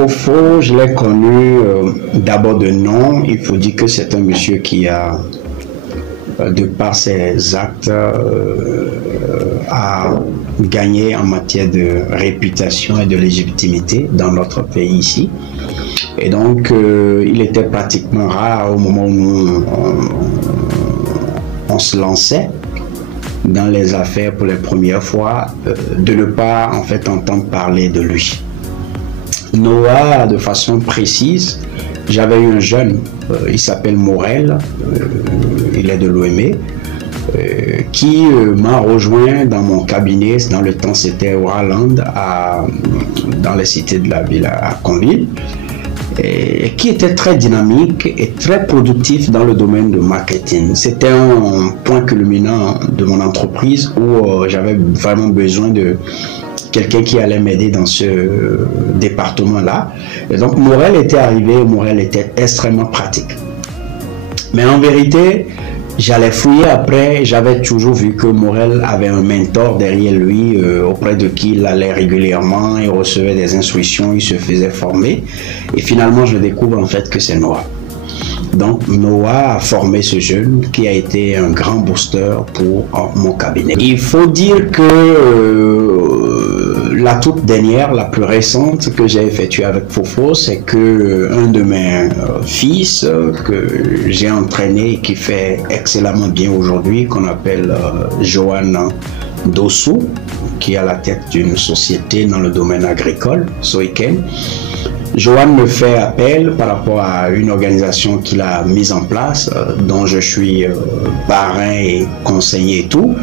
Fofo, je l'ai connu d'abord de nom. Il faut dire que c'est un monsieur qui a, de par ses actes, a gagné en matière de réputation et de légitimité dans notre pays ici. Et donc, il était pratiquement rare au moment où on se lançait dans les affaires pour les premières fois, de ne pas en fait entendre parler de lui. Noah, de façon précise, j'avais eu un jeune, il s'appelle Morel, il est de l'OME, qui m'a rejoint dans mon cabinet, dans le temps c'était au Haaland, dans les cités de la ville à Conville, et qui était très dynamique et très productif dans le domaine de marketing. C'était un point culminant de mon entreprise où j'avais vraiment besoin de quelqu'un qui allait m'aider dans ce département-là. Et donc Morel était arrivé, Morel était extrêmement pratique. Mais en vérité, j'allais fouiller après, j'avais toujours vu que Morel avait un mentor derrière lui, auprès de qui il allait régulièrement, il recevait des instructions, il se faisait former. Et finalement, je découvre en fait que c'est Noah. Donc Noah a formé ce jeune qui a été un grand booster pour mon cabinet. Il faut dire que la toute dernière, la plus récente que j'ai effectuée avec Fofo, c'est que un de mes fils que j'ai entraîné et qui fait excellemment bien aujourd'hui, qu'on appelle Johan Dossou, qui est à la tête d'une société dans le domaine agricole, Soiken. Johan me fait appel par rapport à une organisation qu'il a mise en place, dont je suis parrain et conseiller et tout,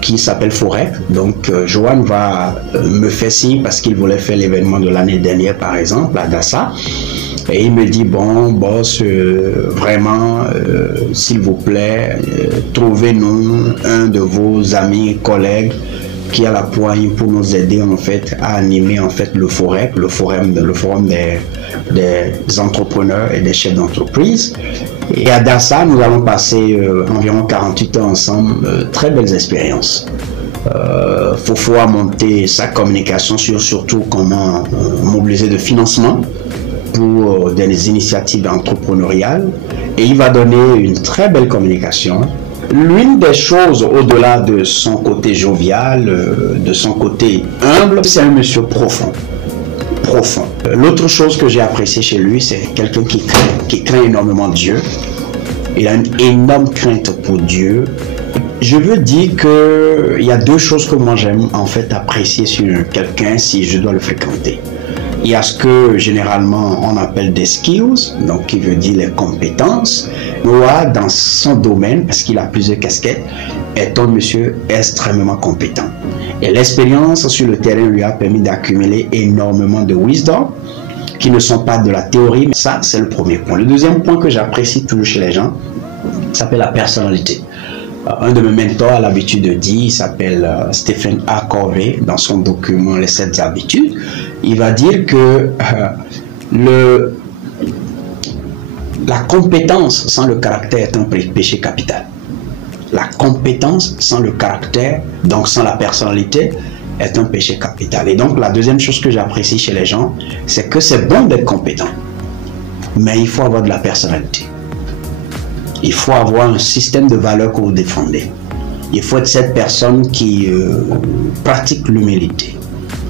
qui s'appelle Forec. Donc Johan va me faire signe parce qu'il voulait faire l'événement de l'année dernière par exemple à Dassa. Et il me dit, bon boss, vraiment, s'il vous plaît, trouvez-nous un de vos amis, collègues, qui a la poigne pour nous aider en fait à animer en fait le FOREC, le forum des entrepreneurs et des chefs d'entreprise. Et à Dassa, nous allons passer environ 48 heures ensemble, très belles expériences. Fofo a monté sa communication sur surtout comment mobiliser de financement pour des initiatives entrepreneuriales, et il va donner une très belle communication. L'une des choses, au-delà de son côté jovial, de son côté humble, c'est un monsieur profond. L'autre chose que j'ai apprécié chez lui, c'est quelqu'un qui craint énormément Dieu. Il a une énorme crainte pour Dieu. Je veux dire qu'il y a deux choses que moi j'aime en fait apprécier sur quelqu'un si je dois le fréquenter. Il y a ce que généralement on appelle des skills, donc qui veut dire les compétences. Noah, dans son domaine, parce qu'il a plusieurs casquettes, est un monsieur extrêmement compétent. Et l'expérience sur le terrain lui a permis d'accumuler énormément de wisdom, qui ne sont pas de la théorie, mais ça c'est le premier point. Le deuxième point que j'apprécie toujours chez les gens, s'appelle la personnalité. Un de mes mentors a l'habitude de dire, il s'appelle Stephen A. Covey, dans son document Les 7 habitudes, il va dire que la compétence sans le caractère est un péché capital. La compétence sans le caractère, donc sans la personnalité, est un péché capital. Et donc la deuxième chose que j'apprécie chez les gens, c'est que c'est bon d'être compétent, mais il faut avoir de la personnalité. Il faut avoir un système de valeurs que vous défendez. Il faut être cette personne qui pratique l'humilité.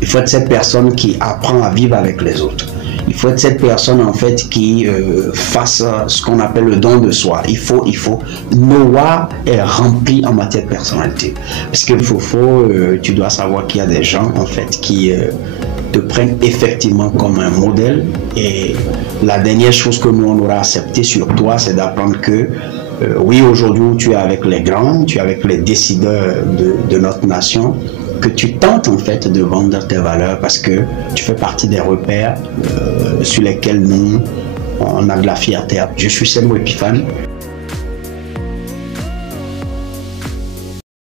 Il faut être cette personne qui apprend à vivre avec les autres. Il faut être cette personne en fait qui fasse ce qu'on appelle le don de soi. Il faut. Noah est rempli en matière de personnalité. Parce que tu dois savoir qu'il y a des gens en fait qui te prennent effectivement comme un modèle. Et la dernière chose que nous on aura accepté sur toi, c'est d'apprendre que oui, aujourd'hui tu es avec les grands, tu es avec les décideurs de notre nation, que tu tentes en fait de vendre tes valeurs parce que tu fais partie des repères sur lesquels nous on a de la fierté. Je suis Sembo Epiphane.